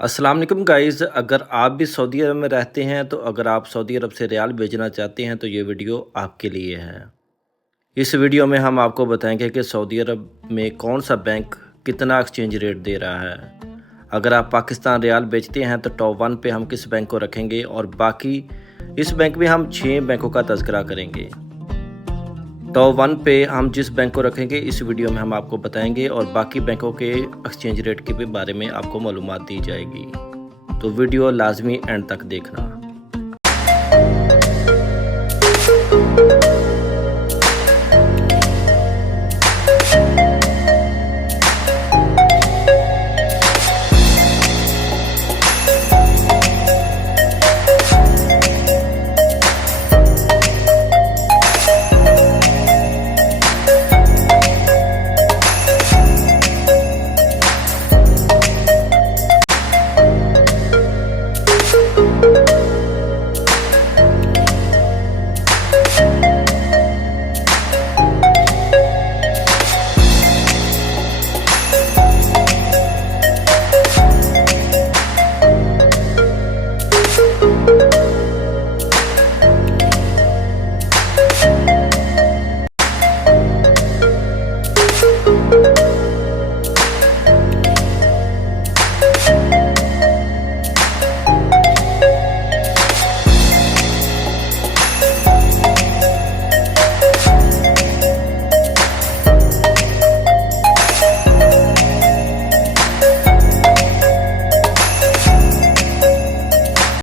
अस्सलाम वालेकुम गाइज़, अगर आप भी सऊदी अरब में रहते हैं तो अगर आप सऊदी अरब से रियाल भेजना चाहते हैं तो ये वीडियो आपके लिए है। इस वीडियो में हम आपको बताएंगे कि सऊदी अरब में कौन सा बैंक कितना एक्सचेंज रेट दे रहा है। अगर आप पाकिस्तान रियाल बेचते हैं तो टॉप 1 पे हम किस बैंक को रखेंगे और बाकी इस बैंक में हम 6 बैंकों का तज़किरा करेंगे। टॉप 1 पे हम जिस बैंक को रखेंगे इस वीडियो में हम आपको बताएंगे और बाकी बैंकों के एक्सचेंज रेट के बारे में आपको मालूमात दी जाएगी। तो वीडियो लाजमी एंड तक देखना।